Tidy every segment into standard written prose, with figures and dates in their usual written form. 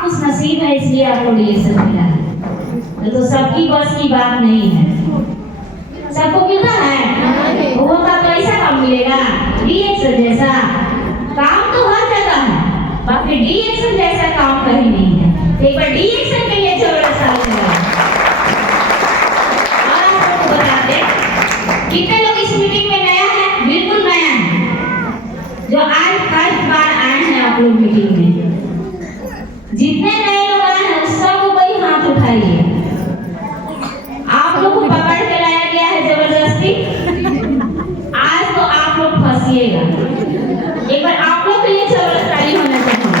आप खुश नसीब है इसलिए आपको डीएक्शन मिला है। तो सबकी बस की बात नहीं है, सबको मिलता है। वो का कैसा काम मिलेगा? डीएक्शन जैसा काम तो हर जगह है, बाकी डीएक्शन जैसा काम कहीं नहीं है। एक बार डीएक्शन के लिए जबरदस्त ताली बजाओ। और आपको बता दें कितने लोग इस मीटिंग में नया है? बिल्कुल नया है, जो आज फर्स्ट बार आए हैं आप लोग मीटिंग में। जितने नए लोग आए हैं सब कोई हाथ उठाइए। आप लोग को पकड़ के लाया गया है जबरदस्ती, आज तो आप लोग फंसिएगा। एक बार आप लोग के लिए जबरदस्त ताली होना चाहिए,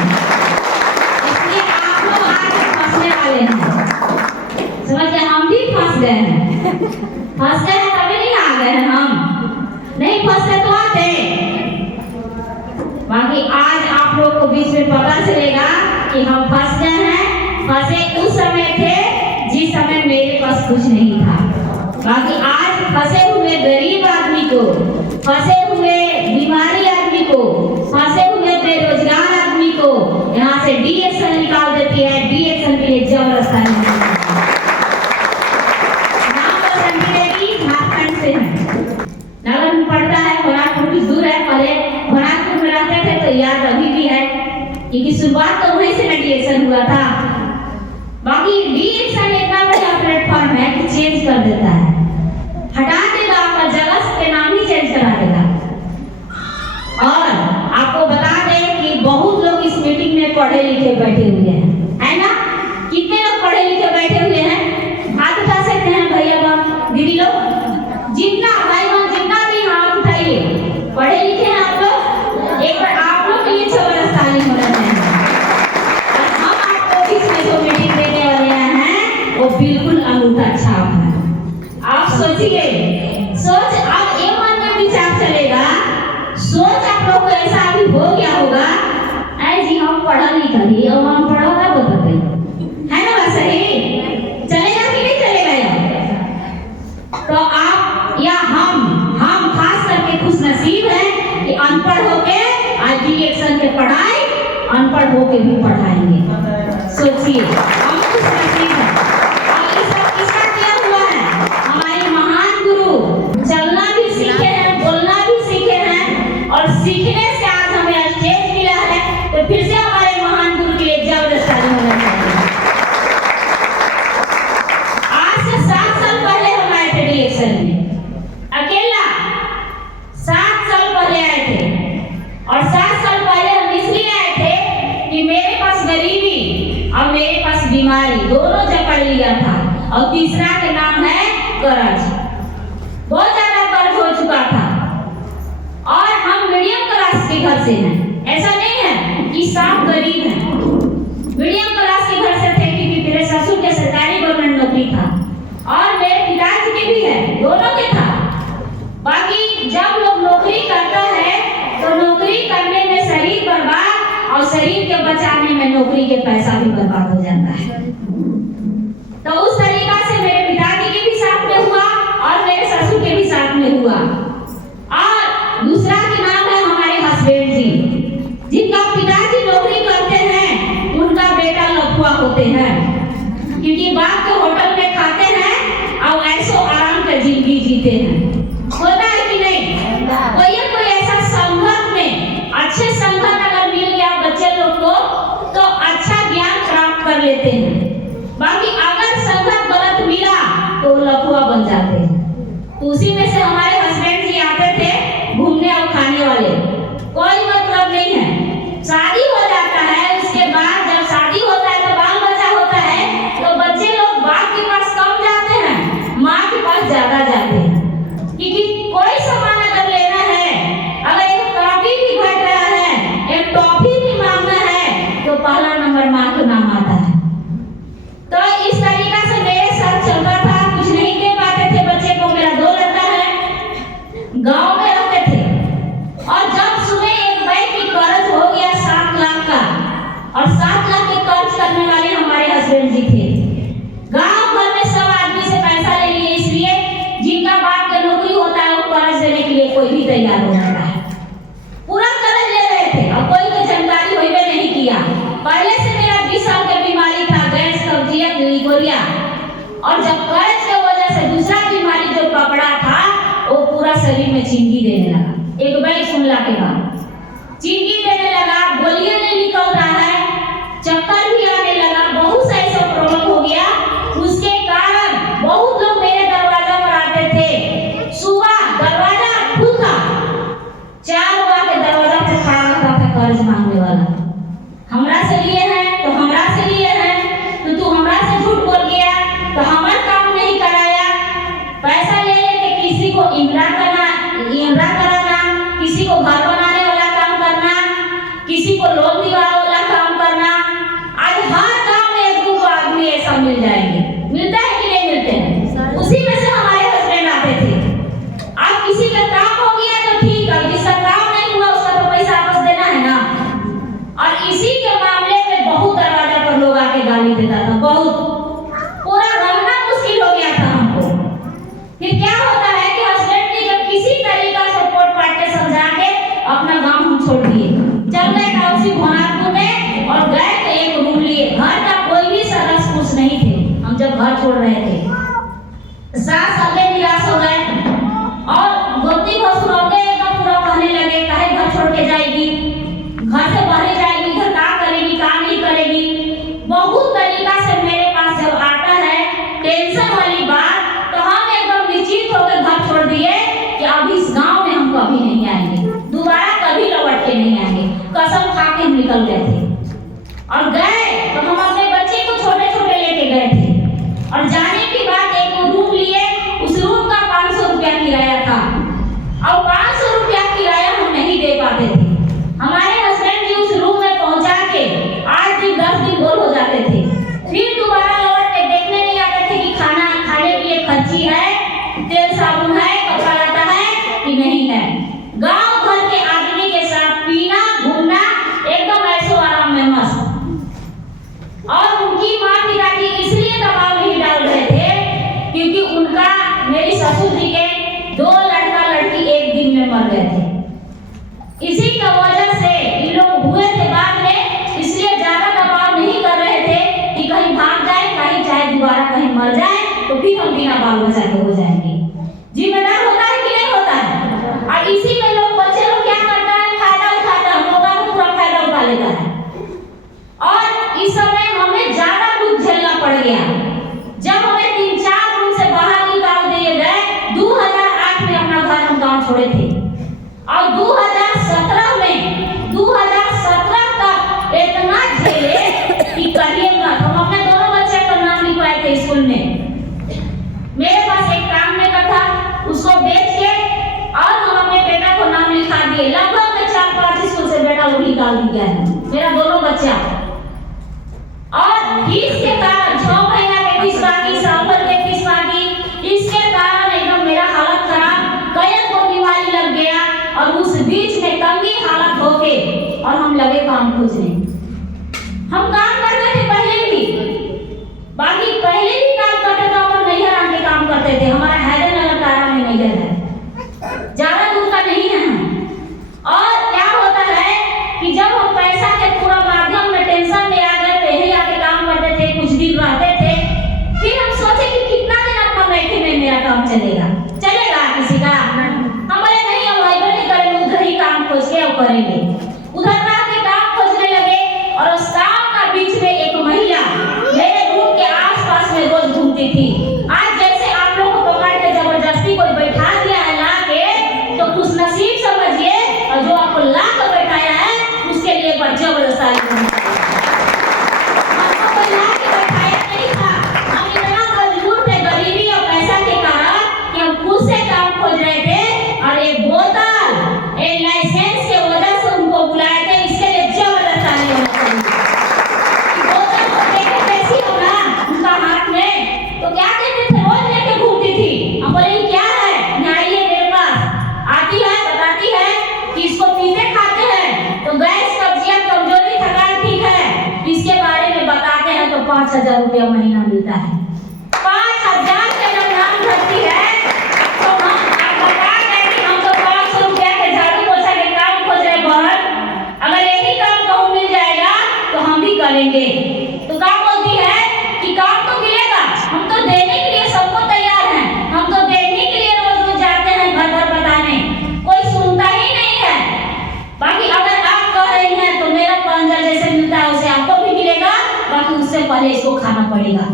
इसलिए आप लोग आज फंसने वाले हैं। समझ गए? हम भी फंस गए हैं, फंस गए हैं तभी नहीं आ गए हैं। हम नहीं फंसते तो आते। बाकी आज आप लोग को बीच में पता चलेगा कि हम फंस गए हैं। फंसे उस समय थे जिस समय मेरे पास कुछ नहीं था। बाकी आज फंसे हुए गरीब आदमी को, फंसे हुए बीमारी आदमी को, फंसे हुए बेरोजगार आदमी को यहाँ से डीएक्शन निकाल देती है। डीएक्शन के लिए जबरदस्त नाम झारखंड से है। नगर में पड़ता है, होनारपुर कुछ दूर है। पहले होनारपुर में रहते थे तो याद अभी भी है, क्योंकि शुरुआत तो वहीं से डीएक्शन हुआ था। बाकी डीएक्शन इतना बड़ा प्लेटफॉर्म है कि चेंज कर देता है, हटा देगा, आपका जगह के नाम ही चेंज करा देगा। और आपको बता दें कि बहुत लोग इस मीटिंग में पढ़े लिखे बैठे हुए हैं, है ना? कितने लोग पढ़े लिखे बैठे हुए हैं? हाथ उठा सकते हैं भैया बाप दीदी लोग? जितना भाई बहन जितना भी हाथ उठाइए, पढ़े लिखे हैं आप लोग। एक बार आप लोग के लिए जबरदस्त ताली होना चाहिए। और हम आपको इसमें जो मीटिंग देने वाले हैं वो बिल्कुल अनूठा छाप है। आप सोचिए, सोच अब एक मन में विचार चलेगा, सोच आप लोग को ऐसा अभी हो गया होगा, ऐ जी हम पढ़ा लिखा ही और हम पढ़ा था बताते, है ना? बात सही चलेगा कि नहीं चलेगा यार? तो आप या हम खास करके खुश नसीब हैं कि अनपढ़ होके आज डीएक्शन के पढ़ाई अनपढ़ होके भी पढ़ाएंगे। सोचिए हम खुश नसीब हैं। और ये सब किसका किया हुआ है? हमारे महान गुरु चलना भी सीखे हैं, बोलना भी सीखे हैं, और सीखने से आज हमें स्टेज मिला है। तो फिर से हमारे महान गुरु के लिए जबरदस्त ताली होना चाहिए। आज से 7 साल पहले हम आए थे डीएक्शन में, अकेला 7 साल पहले आए थे। और 7 साल पहले हम इसलिए आए थे कि मेरे पास गरीबी और मेरे पास बीमारी दोनों जकड़ लिया था, और तीसरा के नाम है कर्ज। बहुत ज्यादा कर्ज हो चुका था। और हम मीडियम क्लास के घर से हैं, ऐसा नहीं है कि सब गरीब हैं। मीडियम क्लास के घर से थे, क्योंकि मेरे ससुर के सरकारी गवर्नमेंट नौकरी था और मेरे पिताजी के भी है, दोनों के था। बाकी जब लोग नौकरी करता है तो नौकरी करने में शरीर बर्बाद और शरीर के बचाने में नौकरी के पैसा भी बर्बाद हो जाता है। तो उस तरीका से मेरे पिताजी के भी साथ में हुआ और मेरे ससुर के भी साथ में हुआ। और दूसरा के नाम है हमारे हस्बैंड जी, जिनका पिताजी नौकरी करते हैं, उनका बेटा लफुआ होते हैं, क्योंकि बाप के होटल में खाते हैं और ऐसो आराम का जिंदगी जीते हैं। होता है कि नहीं? कोई ऐसा संगत में अच्छे संगत अगर मिल गया बच्चे लोग को तो अच्छा ज्ञान प्राप्त कर लेते हैं। बाकी अगर संगत गलत मिला तो लफुआ बन जाते हैं। तो उसी में से हमारे हस्बैंड जी आते थे घूमने और खाने वाले, कोई मतलब नहीं है। शादी हो जाता है, उसके बाद जब शादी होता है तो बाल बच्चा होता है, तो बच्चे लोग बाप के पास कम जाते हैं, माँ के पास ज्यादा जाते हैं। क्योंकि कोई सामान अगर लेना है, अगर एक कॉपी भी घट रहा है, एक टॉफी भी मांगना है, तो पहला नंबर माँ का नाम आता है। तो इस तरीका से मेरे साथ चलता था। कुछ नहीं दे पाते थे बच्चे को, मेरा 2 लड़का है, गांव में रहते थे। और जब सुबह एक बैंक की कर्ज हो गया 7 लाख का, और 7 लाख के कर्ज करने वाले हमारे हस्बैंड जी थे। गांव भर में सब आदमी से पैसा ले लिए, इसलिए जिनका बाप का नौकरी होता है वो कर्ज देने के लिए कोई भी तैयार हो जाता है। पूरा कर्ज ले रहे थे और कोई तो जानकारी होइबे नहीं किया। पहले से मेरा 20 साल के और जब कर्ज की वजह से दूसरा बीमारी जो पकड़ा था वो पूरा शरीर में चिंगी देने लगा। एक बैग सुनला के बाद चिंगी देने लगा, गोलियां नहीं निकल रहा है, चक्कर भी आने लगा, बहुत सा ऐसा प्रॉब्लम हो गया। उसके कारण बहुत लोग मेरे दरवाजा पर आते थे। सुबह दरवाजा खुलता, 4 बजे के दरवाजा पर खड़ा रहता था कर्ज मांगने वाला। हमरा से लिए है तो हमरा से लिए है, तो तू हमरा से झूठ बोल गया, तो हमारा काम नहीं कराया। पैसा ले लेके किसी को इमरा कराना, किसी को घर बनाने वाला काम करना, किसी को लोन दिलाने वाला काम करना। आज हर काम में एक दो आदमी ऐसा मिल जाएंगे। मिलता है कि नहीं मिलते हैं? उसी में से हमारे हस्बैंड आते थे। अब किसी का काम हो गया तो ठीक है, जिसका काम नहीं हुआ उसका तो पैसा वापस देना है ना। और इसी के मामले में बहुत दरवाजा पर लोग आके गाली देता था, बहुत पूरा रहना मुश्किल हो गया था हमको। फिर क्या होता है कि हस्बैंड ने जब किसी तरीका से पोट पाट के समझा के अपना गांव हम छोड़ दिए, चल गए टाउनशिप भोनापुर में और गए तो एक रूम लिए। घर का कोई भी सदस्य खुश नहीं थे हम जब घर छोड़ रहे थे। सास अगले निराश हो गए और गोती भसुर एकदम पूरा कहने लगे काहे घर छोड़ के जाएगी, घर से बाहर जाएगी, घर का करेगी, का नहीं करेगी। बहुत तरीका से मेरे पास जब आता है टेंशन वाली बात, तो हम एकदम निश्चित होकर घर छोड़ दिए कि अब इस गांव में हम कभी नहीं आएंगे, दोबारा कभी लौट के नहीं आएंगे। कसम खा के हम निकल गए थे और गए तो हम अपने बच्चे को छोटे छोटे लेके गए थे। और जाने के बाद एक रूम लिए, उस रूम का 500 रुपया किराया था और 500 रुपया किराया हम नहीं दे पाते थे। हमारे हस्बैंड जी उस रूम में पहुंचा के 8 दिन 10 दिन बोर हो जाते थे। फिर दोबारा लौट के देखने नहीं आते थे कि खाना खाने के लिए खर्ची है, तेल साबुन है, कपड़ा लता है कि नहीं है। गांव भर के आदमी के साथ पीना घूमना एकदम ऐशो आराम में मस्त। और उनकी माँ पिताजी इसलिए दबाव नहीं डाल रहे थे क्योंकि उनका मेरी ससुर जी के 2 लड़का लड़की एक दिन में मर गए थे। इसी की वजह से इन लोग हुए थे बाद में, इसलिए ज्यादा दबाव नहीं कर रहे थे कि कहीं भाग जाए, कहीं चाहे दोबारा कहीं मर जाए तो फिर हम बिना बाल बच्चा के हो जाएंगे। जिम्मेदार होता है कि नहीं होता है? और इसी में लोग बच्चे लोग क्या करता है, फायदा उठाता है, मौका को पूरा फायदा उठा लेता है। और इस समय हमें ज्यादा दुख झेलना पड़ गया जब हमें 3-4 रूम से बाहर निकाल दिए गए। 2008 में अपना घर हम गांव छोड़े थे और 2017 तक इतना झेले कि कहिए मत। हम अपने दोनों बच्चे का नाम लिखवाए थे स्कूल में। मेरे पास एक काम में का था, उसको बेच के और हम अपने बेटा को नाम लिखा दिए। लगभग में 4-5 स्कूल से बेटा लोग निकाल दिया है मेरा दोनों बच्चा। और इसके कारण 6 महीना के फीस बाकी, साल भर के फीस बाकी, इसके कारण एकदम मेरा हालत खराब, कई को बीमारी लग गया। और उस बीच में तंगी हालत होके और हम लगे काम खोजने। हम काम करते थे पहले भी, बाकी पहले भी काम करते थे और नैहर आके काम करते थे। हमारा हैदराबाद तारा में नैहर है, ज्यादा दूर का नहीं है हम। और क्या होता है कि जब हम पैसा के पूरा माध्यम में टेंशन में आ गए, पहले आके काम करते थे, कुछ दिन रहते थे, फिर हम सोचे कि कितना दिन अपना बैठे में मेरा काम चलेगा किसी का। हम बोले नहीं, हम वही नहीं करेंगे, उधर ही काम खोज के अब करेंगे। उधर के काम खोजने लगे और उस काम का बीच में एक महिला मेरे रूम के आसपास में रोज घूमती थी। आज जैसे आप लोग को पकड़ के जबरदस्ती कोई बैठा दिया है ला के, तो खुश नसीब समझिए, और जो आपको ला कर बैठाया है उसके लिए जबरदस्ती तो 5,000 रुपया महीना मिलता है। 5,000 के जब नाम धरती है तो हम बता दें कि हम तो 500 रुपया के झाड़ू पोछा के काम खोज रहे बहन। अगर यही काम कहूँ मिल जाएगा तो हम भी करेंगे। तो काम बोलती है कि काम तो मिलेगा, हम तो देने बंजर जैसे मिलता है उसे आपको भी मिलेगा, बाकी उससे पहले इसको खाना पड़ेगा।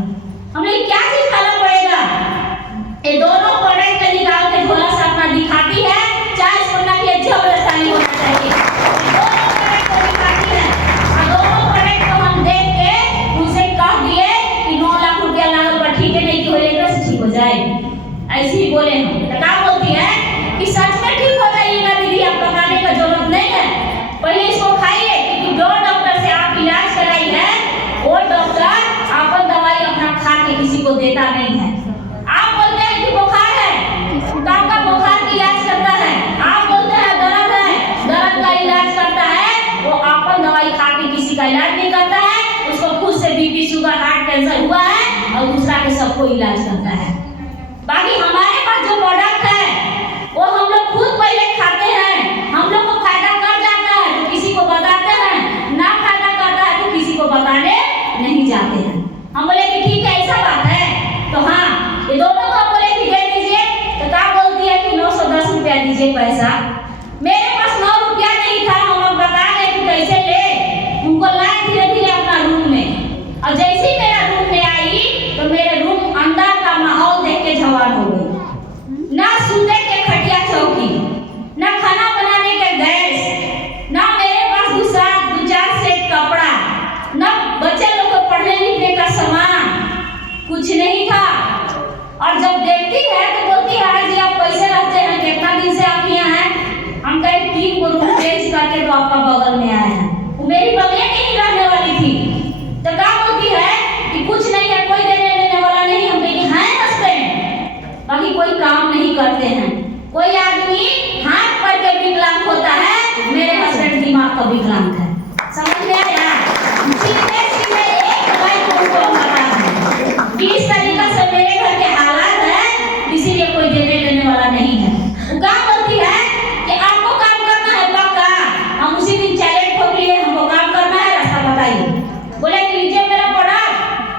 हमें क्या चीज खाना पड़ेगा? ये दोनों प्रोडक्ट के निकाल के थोड़ा सा अपना दिखाती है, चाहे सुनना के लिए जबरदस्ती होना चाहिए। दोनों प्रोडक्ट को दिखाती है और दोनों प्रोडक्ट को हम देख के उनसे कह दिए कि 9 लाख रुपया लागल पर ठीक है, नहीं कि हो लेकर से ठीक हो जाए, ऐसे ही बोले हम। तो क्या बोलती है कि सच में ठीक हो जाइएगा दीदी, आप बताने का जरूरत नहीं है, पहले इसको खाइए, क्योंकि जो डॉक्टर से आप इलाज कराई है वो डॉक्टर आपन दवाई अपना खा के किसी को देता नहीं है। आप बोलते हैं कि बुखार है तो आपका बुखार की इलाज करता है, आप बोलते हैं दर्द है, दर्द का इलाज करता है, वो आपन दवाई खा के किसी का इलाज नहीं करता है, उसको खुद से बीपी शुगर हार्ट कैंसर हुआ है और दूसरा के सबको इलाज करता है। बाकी हमारे पास जो प्रोडक्ट है वो हम लोग खुद पहले खाते हैं, हम लोग को फायदा कर जाता है तो किसी को बताते हैं, ना फायदा करता है तो किसी को बताने नहीं जाते हैं। हम बोले कि ठीक है ऐसा बात है, तो हाँ ये दोनों को बोले कि दे दीजिए, तो क्या बोलती है कि 910 रुपया दीजिए पैसा। मेरे पास 9 रुपया नहीं था, हम लोग बता रहे कि कैसे ले, उनको लाए धीरे धीरे अपना रूम में, और जैसे ही मेरा रूम में आई तो मेरे रूम अंदर का माहौल देख के जवान हो गई। ना सूते के खटिया चौकी, ना खाना बनाने के गैस, ना मेरे पास दो चार सेट कपड़ा, ना बच्चे लोग को पढ़ने लिखने का सामान, कुछ नहीं था। और जब देखती है तो बोलती है जी आप कैसे रहते हैं, कितना दिन से आप यहाँ हैं? हम कहे 3 को रूम चेंज करके तो आपका बगल में आए हैं। वो मेरी बगले में ही रहने वाली थी, तो क्या बोलती है कि कुछ नहीं है, कोई देने लेने वाला नहीं। हम कहेंगे हैं हंसते हैं, बाकी कोई काम नहीं करते हैं। कोई आदमी हाथ पैर के विकलांग होता है, मेरे हस्बैंड दिमाग का विकलांग है, समझ में आया? इस तरीका से मेरे घर के हालात है, इसीलिए कोई देने लेने वाला नहीं है। वो क्या बोलती है कि आपको काम करना है पक्का, हम उसी दिन चैलेंज ठोक लिए, हमको काम करना है, रास्ता बताइए। बोले कि लीजिए मेरा प्रोडक्ट,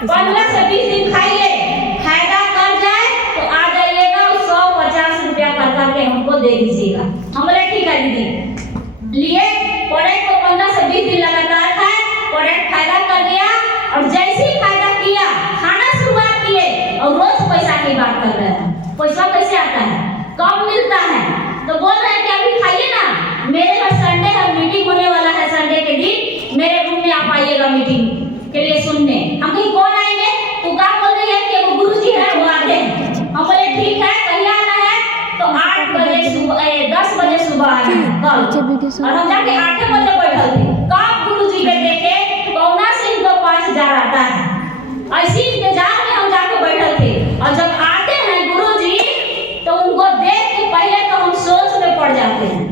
15 से 20 दिन खाइए, फायदा कर जाए तो आ जाइएगा, 150 रुपया कर करके हमको दे दीजिएगा। हम बोले ठीक है दीदी। लिए प्रोडक्ट को 15 से 20 दिन लगातार खाए, प्रोडक्ट फायदा कर दिया, और जैसे ही फायदा किया खाना शुरुआत किए, और रोज पैसा की बात कर रहे हैं। पैसा कैसे आता है, कब मिलता है? तो बोल रहे हैं कि अभी खाइए ना, मेरे घर संडे है, मीटिंग होने वाला है, संडे के दिन मेरे रूम में आप आइएगा मीटिंग के लिए सुनने। हम कहीं कौन आएंगे? तो क्या बोल रही है कि वो गुरुजी है वो आते हैं। हम बोले ठीक है, कहीं आना है? तो 8 बजे सुबह 10 बजे सुबह आना है कल। और हम जाके 8 बजे बैठल थे, कब गुरुजी के देखे कौना से इनको 5000 आता है, ऐसी इंतजार में हम जाके बैठे थे। और जब आते हैं गुरुजी तो उनको देख के पहले तो हम सोच में पड़ जाते हैं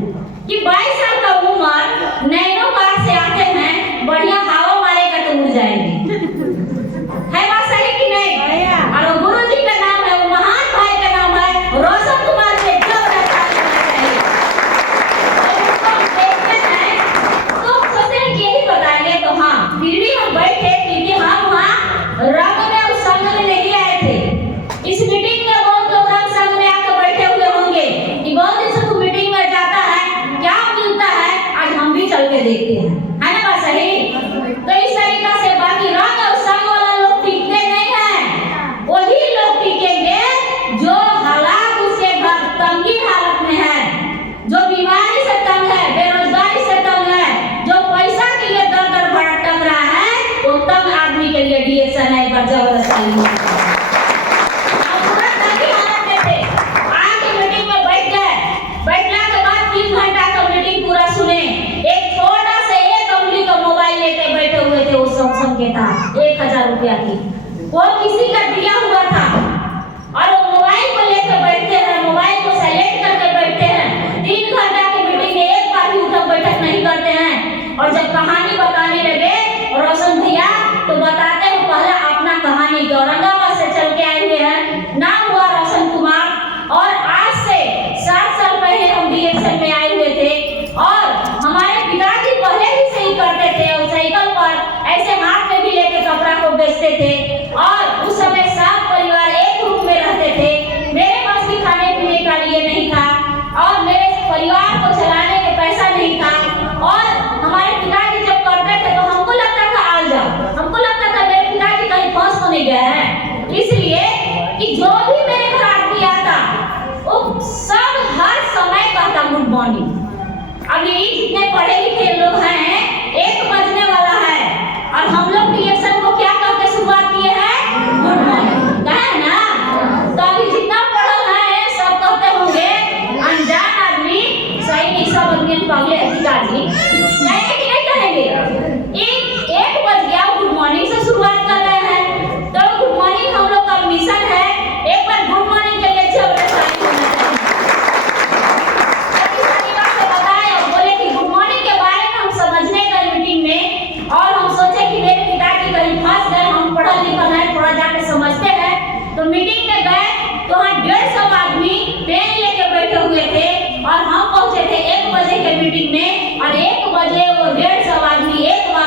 कि 22 साल का उम्र, नैनो कार से आते हैं, बढ़िया हवा मारेगा तो उड़ जाएंगे। है बात सही कि नहीं? और गुरुजी का नाम है, वो महान भाई का नाम है रोशन कुमार के, तो हाँ फिर भी हम बैठे, क्योंकि हम वहाँ रंग में उस संग में नहीं आए थे। इस मीटिंग में बहुत लोग रंग संग में आकर बैठे हुए होंगे कि बहुत दिन से तू मीटिंग में जाता है, क्या मिलता है, आज हम भी चल के देखते हैं, है ना बात सही? तो इस तरीका से बाकी रंग और संग वाला लोग टिकते नहीं है, वही लोग टिकेंगे जो हालात उसके घर तंगी हालत में है, जो बीमारी से तंग है, बेरोजगारी से तंग है, जो पैसा के लिए दर दर भटक रहा है, वो तंग आदमी के लिए डिएक्शन है पर जबरदस्ती। हम पूरा तंगी हालत में थे, आके मीटिंग में बैठ गए, बैठने के बाद 3 घंटा का मीटिंग पूरा सुने। एक छोटा से 1 अंगुली का मोबाइल लेके बैठे हुए थे, उस सैमसंग के था 1000 रुपया की, वो किसी का दिया हुआ था, और वो मोबाइल को लेकर बैठते हैं, मोबाइल को सेलेक्ट करके बैठते हैं। 3 घंटा की मीटिंग में एक बार भी उठक बैठक नहीं करते हैं। और जब कहानी बताने लगे रोशन भैया, तो बताते हैं पहले अपना कहानी, औरंगाबाद से चल के आए हुए हैं, नाम हुआ रोशन कुमार, और आज से 7 साल पहले हम डीएक्शन में आए हुए थे, और हमारे पिताजी पहले ही से ही करते थे, और साइकिल पर ऐसे हाथ में भी लेके कपड़ा को बेचते थे, और उस समय 7 परिवार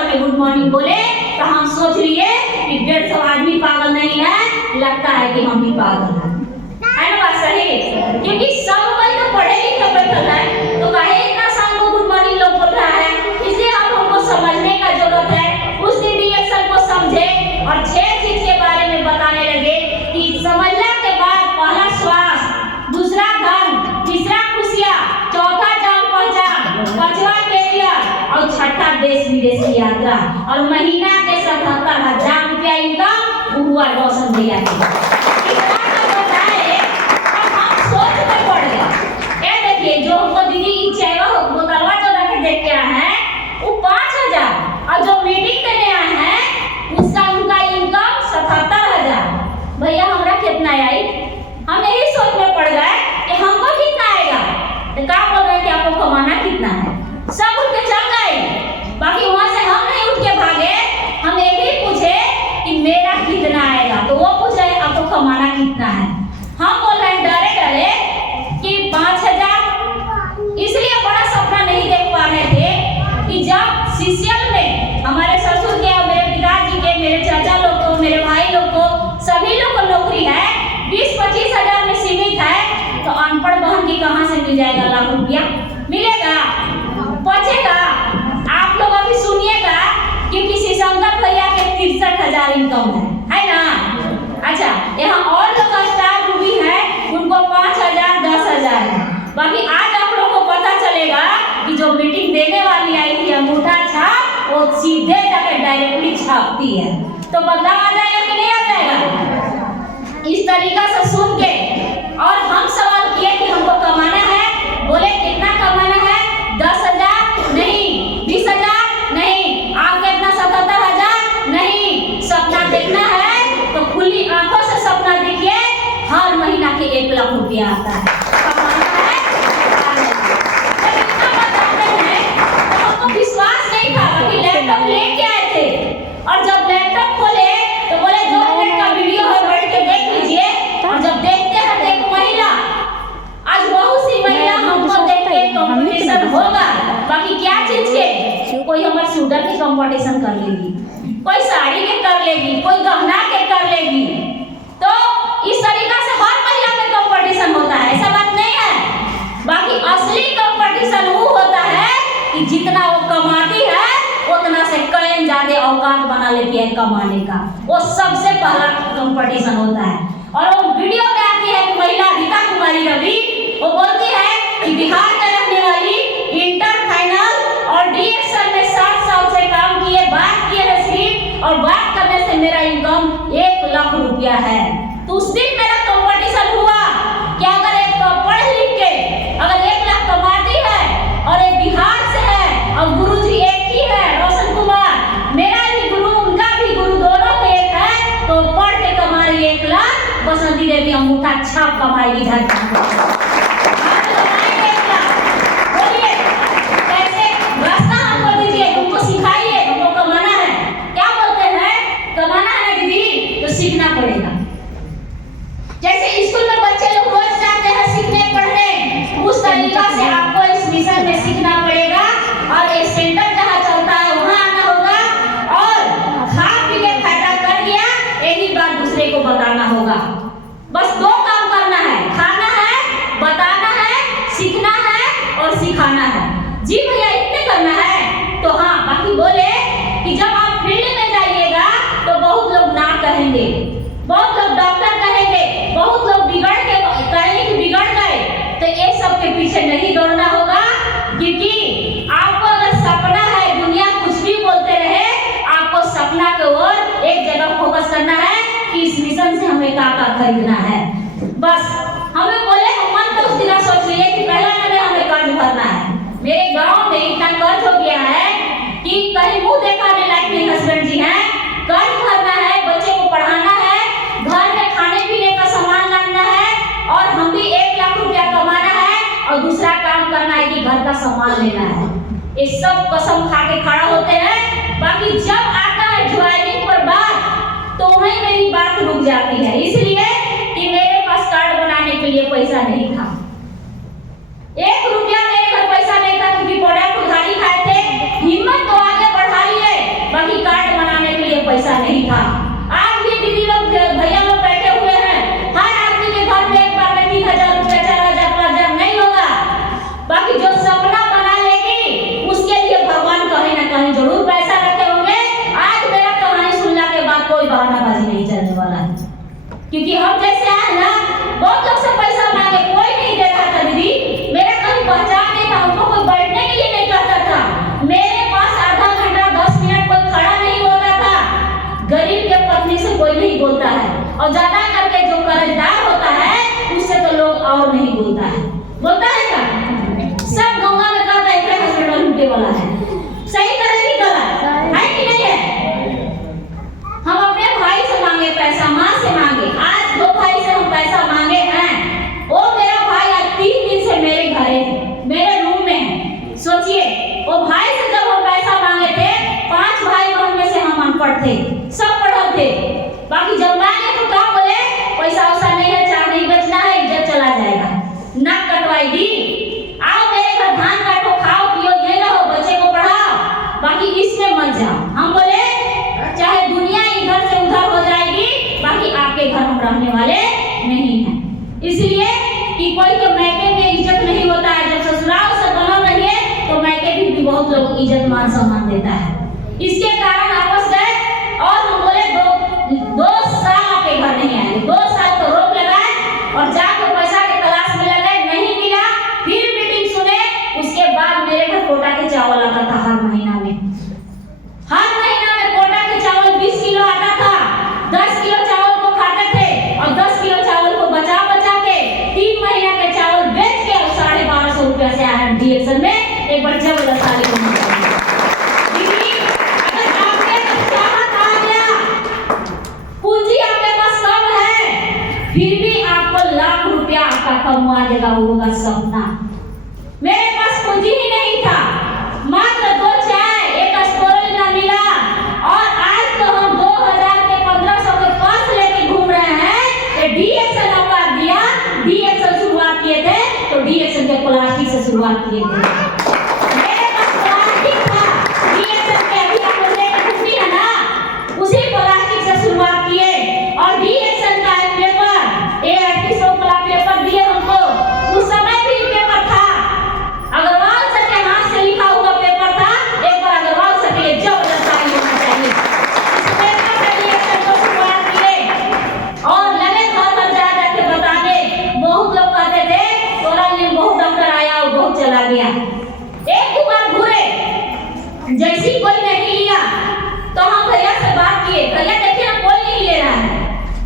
हमें गुड मॉर्निंग बोले तो हम सोच लिए कि 150 आदमी पागल नहीं है, लगता है कि हम भी पागल हैं। है ना बात सही? क्योंकि सब कोई तो पढ़े लिखे बैठल है, तो काहे इतना शाम को गुड मॉर्निंग लोग बोल रहा है? इसलिए हमको समझने का जरूरत है। उस दिन रिएक्शन को समझे और 6 चीज के बारे में बताने लगे कि समझने के बाद पहला श्वास, दूसरा धन, तीसरा खुशियां, चौथा जान पहचान, पांचवा कैरियर और छठा देश विदेश की यात्रा और महीना के 77,000 रुपया इनकम हुआ रोशन भैया की। सोच में पड़ गया। ये देखिए जो हमको दीदी चाय बोतलवा जो रख के देख के आए हैं वो 5,000 और जो मीटिंग देने आए हैं उसका उनका इनकम 77,000। भैया हमरा कितना आई? हम यही सोच में पड़ गए कि हमको कितना आएगा, तो क्या बोल रहे हैं कि आपको कमाना कितना है? सब उठ के चल गए, बाकी वहां से हम नहीं उठ के भागे। हम यही पूछे कि मेरा कितना आएगा, तो वो पूछ रहे आपको कमाना कितना है। हम बोल रहे हैं डरे डरे कि 5,000। इसलिए बड़ा सपना नहीं देख पा रहे थे कि जब सीसीएल में हमारे ससुर के और मेरे पिताजी के, मेरे चाचा लोग को, मेरे भाई लोग को, सभी लोग को नौकरी है, 20-25 हजार में सीमित है, तो अनपढ़ बहन की कहां से मिल जाएगा लाख रुपया? मिलेगा? बचेगा? आप लोग अभी सुनिएगा कि किसी शंकर भैया के 63,000 इनकम है ना? अच्छा, यहाँ और लोग स्टार रूबी है, उनको 5,000, 10,000 है। बाकी आज आप लोग को पता चलेगा कि जो मीटिंग देने वाली आई थी अंगूठा छाप, वो सीधे जाके डायरेक्टली छापती है, तो बदलाव आ जाएगा कि नहीं आ जाएगा? इस तरीका से सुन के और हम सवाल किए कि हमको कमाना है, बोले कितना कमाना है? 10,000 नहीं, 20,000 नहीं, आप कितना 77,000 नहीं। सपना देखना है तो खुली आंखों से सपना देखिए, हर महीना के 1 लाख रुपया आता है। कमाना है, जब इतना बताते हैं तो हमको विश्वास नहीं था। बाकी लैपटॉप लेके आए थे और जब लैपटॉप खोले तो बोले 2 मिनट का वीडियो है, बैठ के देख लीजिए। और जब देखते हैं तो एक महिला, आज बहुत सी महिला हमको देख के कंपटीशन होगा। बाकी क्या चीज के? कोई हमारे स्टूडेंट की कंपटीशन कर लेगी, कोई साड़ी के कर लेगी, कोई गहना के कर लेगी। तो इस तरीका से हर महिला में कंपटीशन होता है, ऐसा बात नहीं है। बाकी असली कंपटीशन वो होता है कि जितना वो कमाती है उतना से कई ज्यादा औकात बना लेती है कमाने का, वो सबसे पहला कंपटीशन होता है। और वो वीडियो में आती है महिला रीता कुमारी रवि, वो बोलती है कि बिहार में रहने वाली, इंटर फाइनल और डीएक्सल में 7 साल से काम किए, बात किए है सिर्फ, और बात करने से मेरा इनकम 1 लाख रुपया है। तो उस दिन मेरा कंपटीशन हुआ कि अगर एक पढ़ लिख के अगर 1 लाख कमाती है और एक बिहार से है और गुरुजी एक ही है, रोशन कुमार, मेरा भी गुरु उनका भी गुरु, दोनों को एक है, तो पढ़ के कमा रही 1 लाख, बसंती देवी अंगूठा छाप कमाएगी झारखंड। बोलिए कैसे रास्ता हमको दीजिए, हमको सिखाइए, हमको कमाना है। क्या बोलते हैं? कमाना है ना दीदी तो सीखना पड़ेगा। जैसे स्कूल में बच्चे लोग रोज जाते हैं सीखने पढ़ने, उस तरीका से आपको इस मिशन में सीखना पड़ेगा और एक सेंटर जहाँ चलता है वहाँ आना होगा और खा पी के फायदा कर दिया यही बात दूसरे को बताना होगा। बस 2 काम करना है, खाना है, बताना है, सीखना है और सिखाना है। जी भैया इतने करना है। तो हाँ, बाकी बोले कि जब आप फील्ड में जाइएगा तो बहुत लोग ना कहेंगे, बहुत लोग डॉक्टर कहेंगे, बहुत लोग बिगड़ के कहेंगे कि बिगड़ गए, तो ये सब के पीछे नहीं दौड़ना होगा। क्योंकि आपको अगर सपना है, दुनिया कुछ भी बोलते रहे, आपको सपना के ओर एक जगह फोकस करना है कि इस मिशन से हमें क्या खरीदना है। बस हमें बोले हम मन तो उस दिन सोच लिए कि पहला नंबर हमें कर्ज भरना है। मेरे गांव में इतना कर्ज हो गया है कि कहीं मुंह दिखाने लायक नहीं हस्बैंड जी हैं। कर्ज भरना है, बच्चे को पढ़ाना है, घर में खाने पीने का सामान लाना है और हम भी 1 लाख रुपया कमाना है और दूसरा काम करना है कि घर का सामान लेना है। ये सब कसम खा के खड़ा होते हैं। बाकी जब आता है ज्वाइनिंग पर बात तो वहीं मेरी बात रुक जाती है, इसलिए कि मेरे पास कार्ड बनाने के लिए पैसा नहीं था। 1 रुपया मेरे घर पैसा नहीं था क्योंकि प्रोडक्ट उधारी खाए थे। हिम्मत तो आगे बढ़ा लिए अनपढ़ थे, सब पढ़ल थे। बाकी जब मांगे तो क्या बोले, पैसा वैसा नहीं है, चार नहीं बचना है, इज्जत चला जाएगा। नाक कटवाई दी, आओ मेरे घर धान काटो, खाओ पियो, ये रहो, बच्चे को पढ़ाओ, बाकी इसमें मत जाओ। हम बोले चाहे दुनिया इधर से उधर हो जाएगी, बाकी आपके घर हम रहने वाले नहीं हैं। इसलिए कि कोई के मैके में इज्जत नहीं होता है, जब ससुराल से बनल रहिए तो मैके भी बहुत लोग इज्जत मान सम्मान देता है। इसके कारण आपस गए और हम बोले दो साल आपके घर नहीं आए, 2 साल तो रोक लगाए और जाकर पैसा के तलाश में लगे, नहीं मिला, फिर मीटिंग सुने। उसके बाद मेरे घर कोटा के चावल आता था हर महीना में कोटा के चावल 20 किलो आता था। 10 किलो चावल को खाते थे और 10 किलो चावल को बचा के 3 महीना के चावल बेच के 1250 रुपया से आया डीएक्शन में। एक बार जबरदस्त ताली पूंजी आपके पास कम है, फिर भी आपको लाख रुपया आपका कमवा देगा वो होगा सपना। मेरे पास पूंजी ही नहीं था, मात्र 2 चाय, 1 स्टोरेज ना मिला और आज तो हम 2000 के 1500 के पास लेके घूम रहे हैं। ये डीएक्शन अवार्ड दिया, डीएक्शन शुरुआत किए थे तो डीएक्शन के प्लास्टिक से शुरुआत किए थे। जैसी कोई नहीं लिया तो हम भैया से बात किए, भैया देखिए ना कोई नहीं ले रहा है,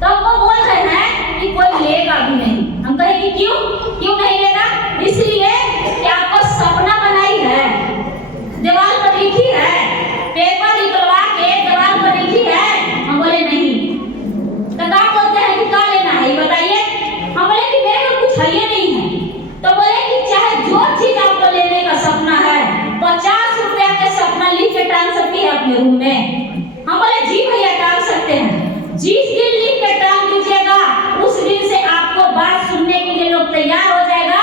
तो वो बोल रहे हैं कि कोई लेगा भी नहीं। हम कहे कि क्यों नहीं लेगा? इसलिए कि आपको सपना बनाई है, दीवार पर लिखी है, पेपर निकलवा के दीवार पर लिखी है। हम बोले नहीं, तो क्या बोलते हैं कि क्या लेना है ये बताइए। हम बोले कि मेरे को कुछ है नहीं है, तो बोले कि चाहे जो चीज आपको लेने का सपना है 50 रुपया के सपना लिख के टांग सकती है अपने रूम में। हम बोले जी भैया टांग सकते हैं, जिस दिन लिख के टांग दीजिएगा उस दिन से आपको बात सुनने के लिए लोग तैयार हो जाएगा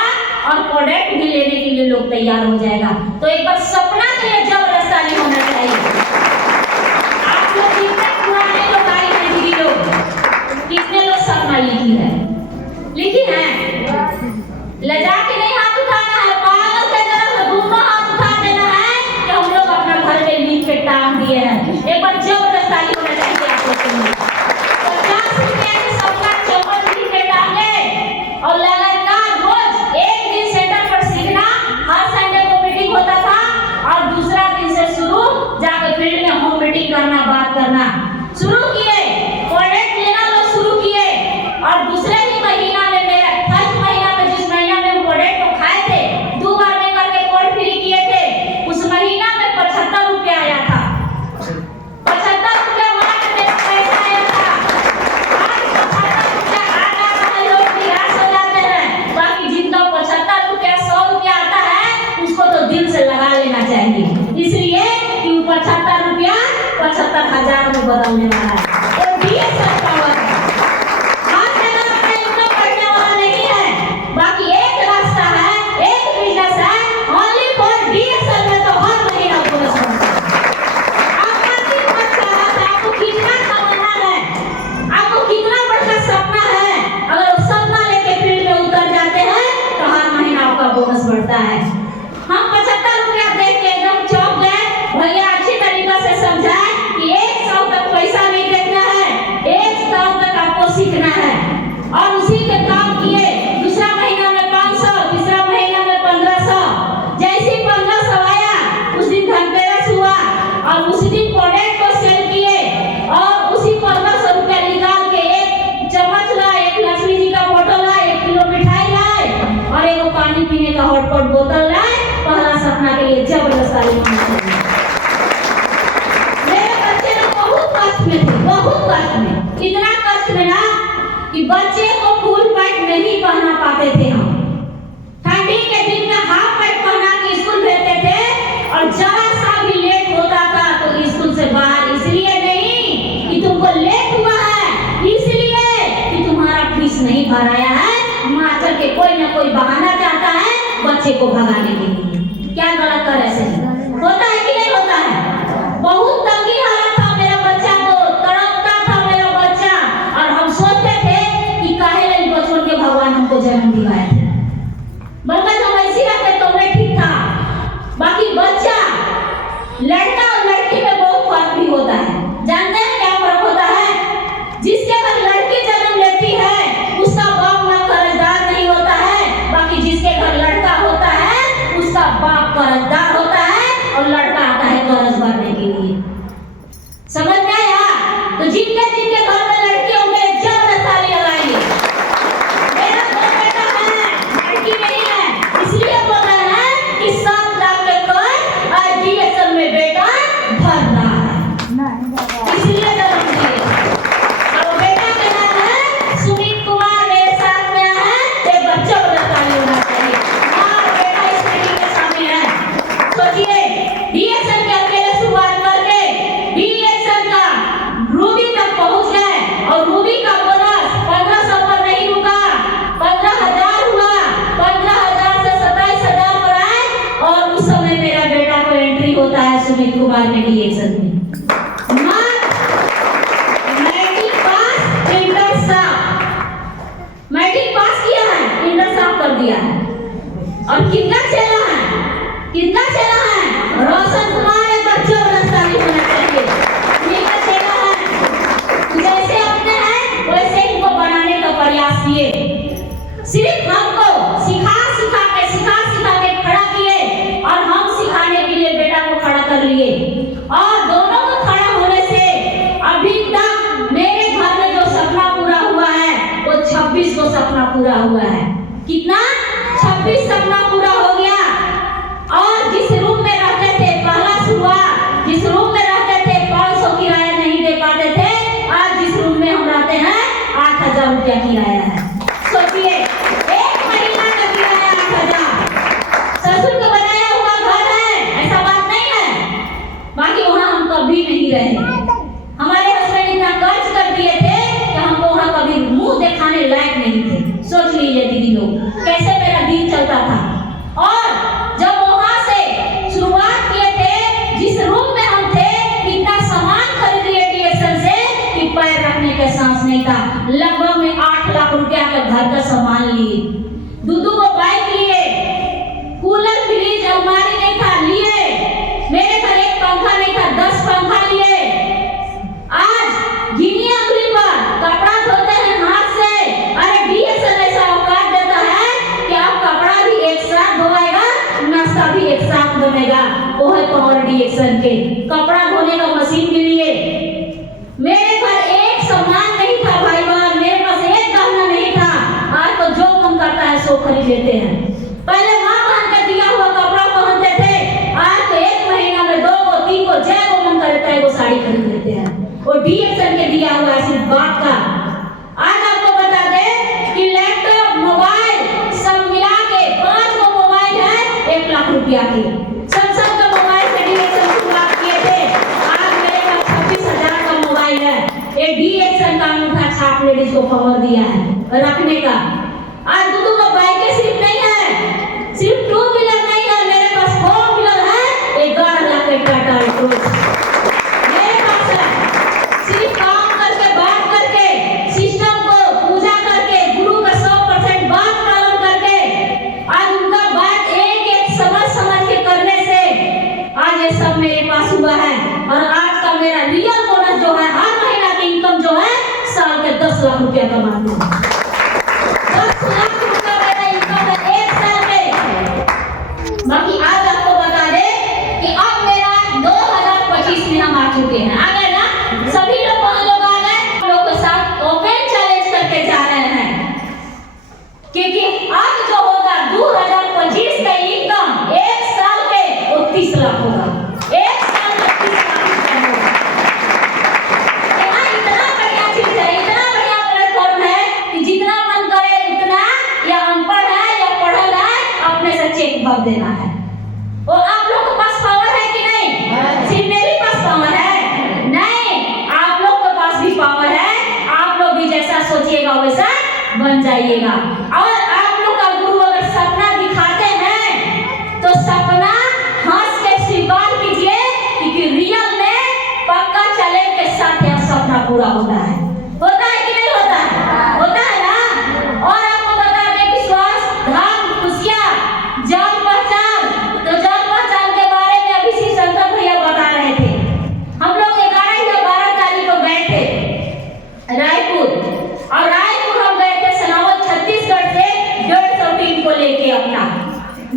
और प्रोडक्ट भी लेने के लिए लोग तैयार हो जाएगा। तो एक बार सपना के लिए जबरदस्त ताली होना चाहिए। आप लोग कितने पुराने लोग आए हैं दीदी लोग, कितने लोग सपना लिखी है? लजा के नहीं हाथ उठाना है, पागल के तरह दोनों हाथ उठा देना है कि हम लोग अपना घर में लिख के टांग दिए हैं। एक बार जबरदस्त ताली होना चाहिए आप लोग के लिए। 50 रुपए के सपना चौपट लिख के टांगे और लगातार रोज एक दिन सेंटर पर सीखना। हर संडे को मीटिंग होता था और दूसरा दिन से शुरू जाकर फील्ड में होम मीटिंग करना, बात करना शुरू किए, प्रोडक्ट लेना लोग शुरू किए और दूसरे ही महीना में मेरा फर्स्ट महीना में जिस महीना में हम प्रोडक्ट को खाए थे 2 बार में करके कोड फ्री किए थे, उस महीना में 75 रुपया आया था। 75 रुपया मात्र मेरा पैसा आया था। आज 75 रुपया आ जाता है, लोग निराश हो जाते हैं। बाकी जिनका 75 रुपया 100 रुपया आता है उसको तो दिल से लगा लेना चाहिए, इसलिए कि 75 रुपया 75,000 में बदलने वाला है। और डीएक्शन पावर है, हर जगह पे इतना बढ़ने वाला नहीं है। बाकी एक रास्ता है, एक बिजनेस है, ओनली फॉर डीएक्शन में तो हर महीना बोनस मिलता है। आपका कितना चाहत है, आपको कितना कमाना है, आपको कितना बड़ा सपना है, अगर वो सपना लेके फील्ड में उतर जाते हैं तो हर महीना आपका बोनस बढ़ता है। हम 75 रुपया देख के एकदम चौंक गए। भैया अच्छी तरीके से समझाए कि 1 साल तक पैसा नहीं देखना है, 1 साल तक आपको सीखना है और उसी के काम किए। दूसरा महीना में 500, तीसरा महीना में 1500। जैसे 1500 आया उस दिन धनतेरस हुआ और उस दिन प्रोडक्ट को सेल किए और उसी 1500 रुपया निकाल के 1 चम्मच लाए, 1 लक्ष्मी जी का फोटो लाए, 1 किलो मिठाई लाए और 1 पानी पीने का हॉटपॉट बोतल लाए। पहला सपना के लिए जबरदस्त ताली होनी चाहिए। मेरे बच्चे लोग बहुत कष्ट में थे, बहुत कष्ट में, इतना कष्ट में ना कि बच्चे को फुल पैंट नहीं पहना पाते थे। हम ठंडी के दिन में हाफ पैंट पहना के स्कूल भेजते थे और जरा सा भी लेट होता था तो स्कूल से बाहर, इसलिए नहीं कोई बहाना चाहता है बच्चे को भगाने के लिए। क्या गलत कर ऐसे होता है कि नहीं होता है? बहुत तंगी हालत था मेरा बच्चा को, तड़पता था मेरा बच्चा, और हम सोचते थे कि काहे नहीं बचपन के भगवान हमको जन्म दिलाए थे। बल्कि हम ऐसी रहते तो मैं ठीक था। बाकी बच्चा, लड़का और लड़की में बहुत फर्क भी होता है। जानते हैं क्या फर्क होता है? जिसके घर लड़की जन्म लेती है उसका बाप ना कर्जदार नहीं होता है, बाकी जिसके घर लड़का होता है उसका बाप कर्जदार होता है और लड़का आता है कर्ज भरने के लिए। समझ में आया? तो जिनके जिनके घर में लड़की होंगे जब ताली लगाएंगे। मेरा दो बेटा है, लड़की नहीं है, इसलिए बोल रहे हैं कि 7 लाख के कर्ज आईडीएसएल में बेटा भर रहा है, इसलिए जन्म दिए। और बेटा का नाम है सुमित कुमार, मेरे साथ में है। एक बच्चा को ताली होना चाहिए। हाँ, बेटा इस लड़की के सामने है। सोचिए, डीएसएल के अकेले शुरुआत करके डीएसएल का रूबी तक पहुंच गए, और रूबी का बोनस 1500 पर नहीं रुका, 15,000 हुआ, 15,000 से 27,000 पर आए, और उस समय मेरा बेटा को एंट्री होता है सुमित कुमार में डीएसएल में। मैट्रिक पास किया है, इंटर साफ कर दिया है। और कितना चला है, कितना चला है? रोशन कुमार एक बच्चे को तारीफ होना चाहिए। कितना चला है? जैसे अपने हैं वैसे इनको बनाने का प्रयास किए। सिर्फ हमको सिखा सिखा के खड़ा किए, और हम सिखाने के लिए बेटा को खड़ा कर लिए। और दोनों को खड़ा होने से अभी तक मेरे घर में जो सपना पूरा हुआ है वो 26 को सपना पूरा हुआ है। कितना? 26 सपना पूरा हो गया। और जिस रूम में रहते थे, पहला शुरुआत जिस रूम में रहते थे 500 किराया नहीं दे पाते थे, आज जिस रूम में हम रहते हैं 8,000 रुपया किराया है। सोचिए, एक महीना का किराया 8,000। ससुर का बनाया हुआ घर है, ऐसा बात नहीं है। बाकी वहाँ हम कभी नहीं रहे। हमारे हस्बैंड इतना कर्ज कर दिए थे कि हमको वहाँ कभी मुंह दिखाने लायक नहीं थे। सोच लीजिए दीदी लोग, कैसे मेरा दिन चलता था। और जब वहाँ से शुरुआत किए थे, जिस रूम में हम थे, इतना सामान खरीद लिए डीएसएल से कि पैर रखने का सांस नहीं था। लगभग में 8 लाख रुपया का घर का सामान लिए, दूधू को बाइक लिए, कूलर फ्रिज अलमारी नहीं था लिए, मेरे घर एक पंखा नहीं था 10 पंखा लिए। आज गिनिया अंगुली पर कपड़ा धोते हैं हाथ से। अरे डीएसएल ऐसा औकात देता है कि आप कपड़ा भी एक साथ धोएगा, नाश्ता भी एक साथ बनेगा। वो है पावर डीएसएल के कपड़ा धोने का मशीन के लिए। मेरे घर एक सामान नहीं था भाई बहन, मेरे पास एक गहना नहीं था। आज तो जो मन करता है सो खरीद लेते हैं। पहले माँ बहन का दिया हुआ कपड़ा पहनते थे, आज तो एक महीना में 2 को 3 को जय मन करता है वो साड़ी खरीद लेते हैं। वो डीएसएल के दिया हुआ है सिर्फ बात का। आज आपको बता दें कि लैपटॉप मोबाइल सब मिला के 5 को मोबाइल है 1 लाख रुपया के। सैमसंग का मोबाइल से डीएसएल शुरुआत किए थे, आज मेरे पास 26,000 का मोबाइल है। ये डीएसएल का अंगूठा छाप लेडीज को पावर दिया है रखने का। आज दूधू का बाइक सिर्फ नहीं है, सिर्फ 2 व्हीलर नहीं है, मेरे पास 4 व्हीलर है। 11 लाख का टाटा एल्ट्रोज मेरे पास है। सिर्फ काम करके बात करके सिस्टम को पूजा करके गुरु का 100% बात पालन करके आज उनका बात एक समझ के करने से आज ये सब मेरे पास हुआ है। और आज का मेरा रियल बोनस जो है, हर महीना की इनकम जो है, साल के 10 लाख रुपया कमाती हूँ। 10 लाख रुपया मेरा इनकम है एक साल में। बाकी आज आपको बता दे कि अब मेरा 2025 में हम आ चुके हैं। आ गए ना सभी लोग? बहुत लोग आ गए। हम लोग के साथ ओपन चैलेंज करके जा रहे हैं, क्योंकि अब जो होगा 2025 का इनकम एक साल के 30 लाख होगा। एक साल में 30 लाख होगा। इतना बढ़िया चीज है, इतना बढ़िया प्लेटफॉर्म है कि जितना मन करे उतना, या अनपढ़ है या पढ़ल है, अपने से चेक भर देना है। और आप लोग के पास पावर है कि नहीं? सिर्फ मेरे पास पावर है नहीं, आप लोग के पास भी पावर है। आप लोग भी जैसा सोचिएगा वैसा बन जाइएगा। और आप लोग का गुरु अगर पूरा होता है कि नहीं होता है? होता है ना। और आपको बता दें कि स्वास्थ्य, धर्म, खुशियां, जान पहचान, तो जान पहचान के बारे में अभी श्री शंकर भैया बता रहे थे। हम लोग 11 या 12 तारीख को गए थे रायपुर, और रायपुर हम गए थे सनावल छत्तीसगढ़ से 150 टीम को लेके, अपना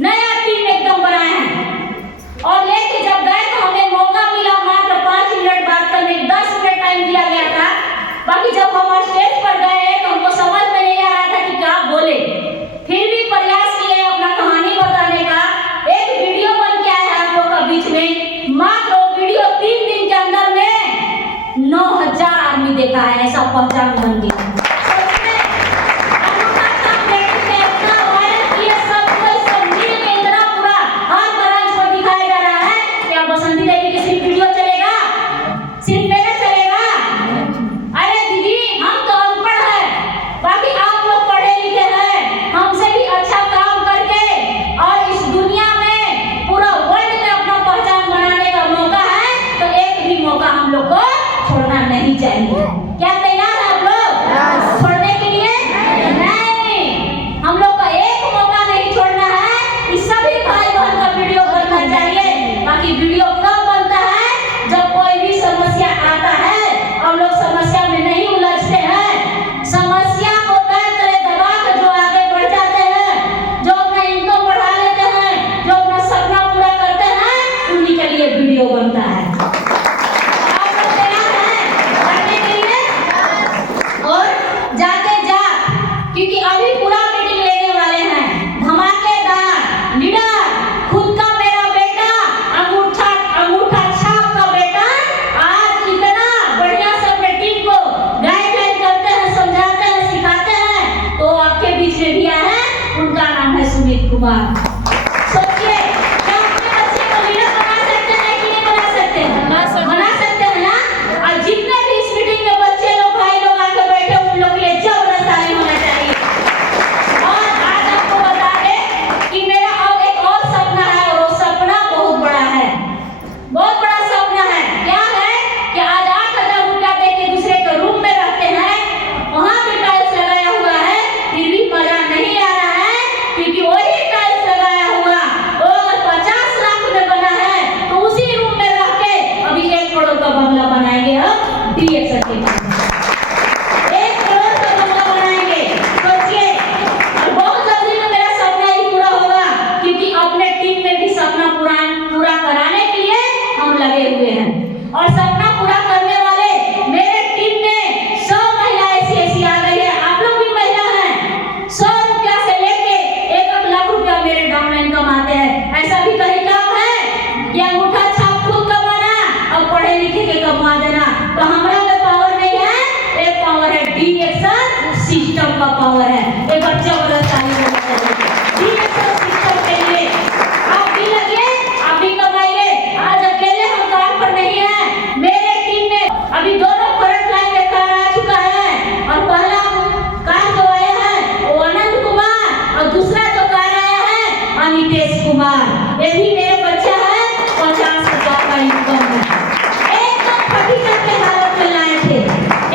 नया टीम एकदम बनाए हैं। और लेके जब गए तो हमें मौका मिला मात्र 5 मिनट बात करने, 10 मिनट टाइम दिया गया था। बाकी जब हम स्टेज पर गए तो हमको समझ में नहीं आ रहा था कि क्या बोले, फिर भी प्रयास किए अपना कहानी बताने का। एक वीडियो बन के आया है आप लोग का बीच में, मात्र वो वीडियो 3 दिन के अंदर में 9000 आदमी देखा है, ऐसा पहचान बन गया। बसंती देवी की सिर्फ वीडियो चलेगा, सिर्फ मेरा चलेगा? अरे दीदी, हम तो अनपढ़ हैं, बाकी आप लोग पढ़े लिखे हैं, हमसे भी अच्छा काम करके और इस दुनिया में पूरा वर्ल्ड में अपना पहचान बनाने का मौका है, तो एक भी मौका हम लोग को छोड़ना नहीं चाहिए। क्या तैयार है आप लोग छोड़ने के लिए? नहीं, हम लोग का एक मौका नहीं छोड़ना है। इस सभी भाई बहन का वीडियो बनना चाहिए। बाकी वीडियो कब बनता है? जब कोई भी समस्या आता है और लोग समस्या में नहीं उलझते हैं, समस्या को पैर तले दबा कर जो आगे बढ़ जाते हैं, जो अपना इनकम बढ़ा लेते हैं, जो अपना सपना पूरा करते हैं, उन्हीं के लिए वीडियो बनता है। आप लोग तैयार हैं करने के लिए? और जाते जा, क्योंकि अभी पूरा मीटिंग लेने वाले हैं, धमाकेदार लीडर, खुद का मेरा बेटा, अंगूठा छाप का बेटा, आज इतना बढ़िया से अपने टीम को गाइडलाइन करते हैं, समझाते हैं, सिखाते हैं, तो आपके बीच में भी आए हैं, उनका नाम है सुमित कुमार। सोचिए, क्या अपने बच्चे को लीडर बना सकते हैं कि नहीं बना सकते हैं? बना सकते हैं ना। और जितने भी इस मीटिंग में बच्चे लोग, भाई लोग आके बैठे, उन लोग के लिए जबरदस्त ताली होना चाहिए। और आज आपको बता दें कि मेरा अब एक और सपना है, और वो सपना बहुत बड़ा है, बहुत बड़ा सपना है। क्या है कि आज 8000 रुपया दे के दूसरे के रूम में रहते हैं, वहाँ भी टाइल्स लगाया हुआ है, फिर भी मजा नहीं आ रहा है, क्योंकि वही टाइल्स लगाया हुआ वो अगर 50 लाख में बना है, तो उसी रूम में रह के अभी 1 करोड़ का बंगला बनाएंगे हम DXR के पास। 1 करोड़ का बंगला बनाएंगे, सोचिए। और बहुत जल्दी में मेरा सपना ही पूरा होगा, क्योंकि अपने टीम में भी सपना पूरा कराने के लिए हम लगे हुए हैं। और सपना पूरा करने वाले मेरे टीम में 100 महिलाएं ऐसी आ गई है। आप लोग भी महिला हैं। 100 रुपया से लेके 1 लाख रुपया मेरे डाउनलाइन कमाते हैं। ऐसा भी कहीं काम है कि अंगूठा छाप खुद कमाना और पढ़े लिखे के कमा देना? तो हमारा में पावर नहीं है, एक पावर है DXR सिस्टम का पावर है। एक बच्चा वाला ताली बजाते हैं DXR सिस्टम के लिए। आप भी लगिए, आप भी कमाइए। आज अकेले हम काम पर नहीं है, मेरे टीम में अभी दोनों फ्रंट लाइन में कार आ चुका है, और पहला कार जो आया है वो आनंद कुमार, और दूसरा जो कार आया है अनितेश कुमार। ये भी मेरे बच्चा है, 50,000 का इनकम है। एकदम फटीचर के हालत में लाए थे,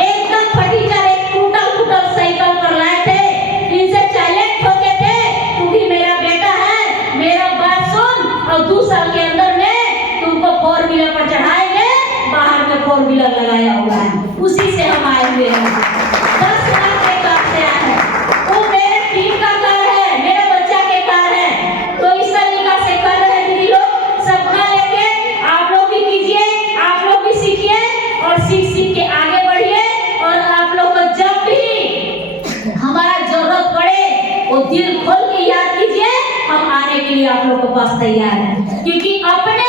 एकदम फटीचर, एक टूटल साइकिल पर लाए थे। इनसे चैलेंज ठोके थे, तू भी मेरा बेटा है, मेरा बात सुन, और 2 साल के अंदर में तुमको 4 व्हीलर पर चढ़ाएंगे। बाहर में 4 व्हीलर लगाया हुआ है, उसी से हम आए हुए हैं। 10 लाख के कार से आए हैं, वो मेरे टीम का कार है, मेरे बच्चा के कार है। तो इस तरीका से कर रहे हैं दीदी लोग, सपना लेके आप लोग भी कीजिए, आप लोग भी सीखिए, और सीख के आगे बढ़िए। और आप लोग को जब भी हमारा जरूरत पड़े, वो दिल खोल के याद कीजिए, हम आने के लिए आप लोग के पास तैयार हैं, क्योंकि अपने